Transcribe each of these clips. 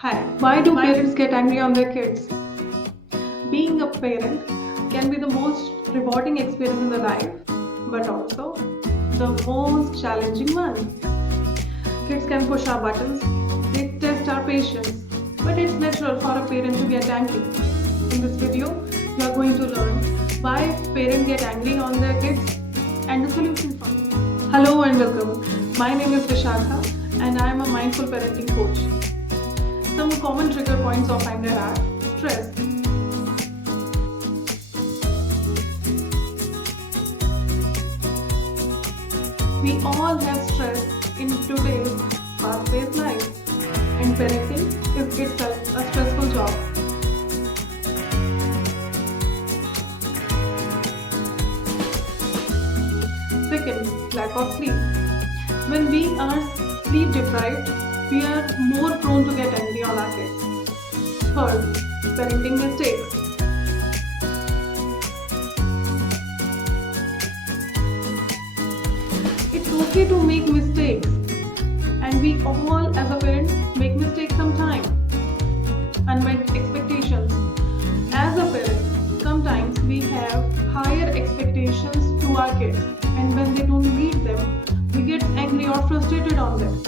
Hi, why do parents get angry on their kids? Being a parent can be the most rewarding experience in the life, but also the most challenging one. Kids can push our buttons, they test our patience, but it's natural for a parent to get angry. In this video, you are going to learn why parents get angry on their kids and the solution for it. Hello and welcome. My name is Vishakha and I am a mindful parenting coach. Some common trigger points of anger are stress. We all have stress in today's fast-paced life, and parenting is itself a stressful job. Second, lack of sleep. When we are sleep deprived, we are more prone to get angry on our kids. Third, parenting mistakes. It's okay to make mistakes, and we all, as a parent, make mistakes sometime. Unmet expectations. As a parent, sometimes we have higher expectations to our kids, and when they don't meet them, we get angry or frustrated on them.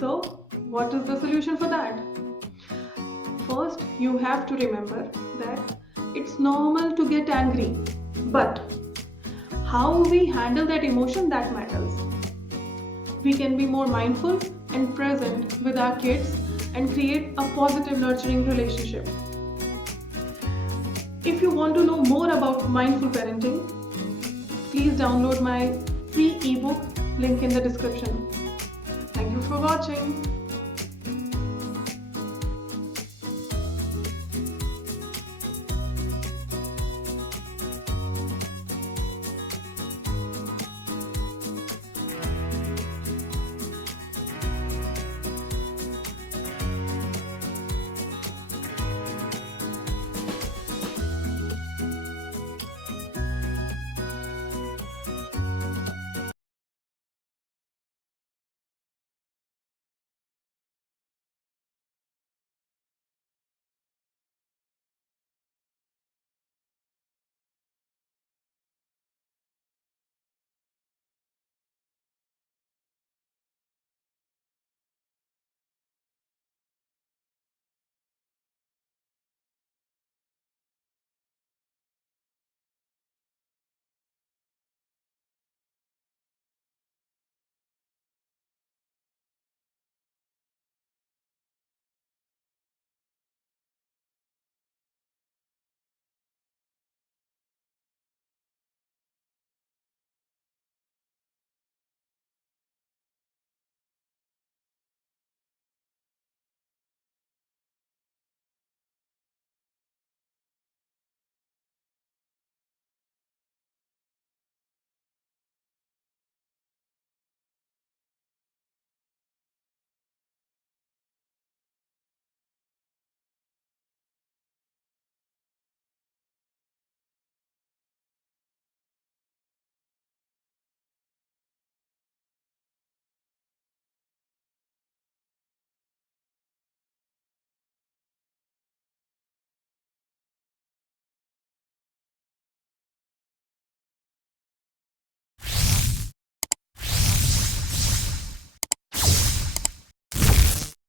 So, what is the solution for that? First, you have to remember that it's normal to get angry, but how we handle that emotion that matters. We can be more mindful and present with our kids and create a positive, nurturing relationship. If you want to know more about mindful parenting, please download my free ebook link in the description. Thank you for watching.